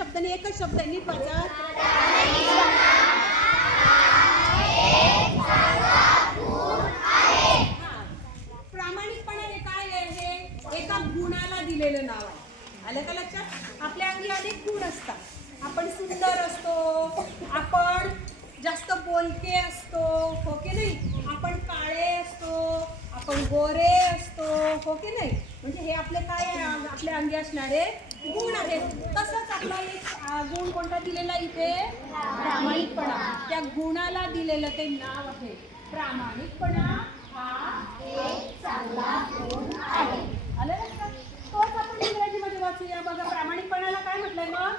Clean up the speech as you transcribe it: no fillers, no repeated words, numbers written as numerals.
शब्दाने एकच शब्द नीट वाचा. प्रामाणिकपणा हे काय आहे? एका गुणाला दिलेलं नाव आहे. आलं का लक्षात? आपल्या अंगी अनेक गुण असतात. आपण सुंदर असतो, आपण जास्त बोलके असतो, हो की नाही? आपण काळे असतो, आपण गोरे असतो, हो की नाही? म्हणजे हे आपले काय आहे? आपल्या अंगी असणारे गुण आहेत. तसंच आपला एक गुण कोणता दिलेला इथे? प्रामाणिकपणा. त्या गुणाला दिलेलं ते नाव आहे प्रामाणिकपणा. हा एक चांगला गुण आहे. आलं लक्षात? तोच आपण इंग्रजीमध्ये वाचूया. बघा प्रामाणिकपणाला काय म्हटलंय मग?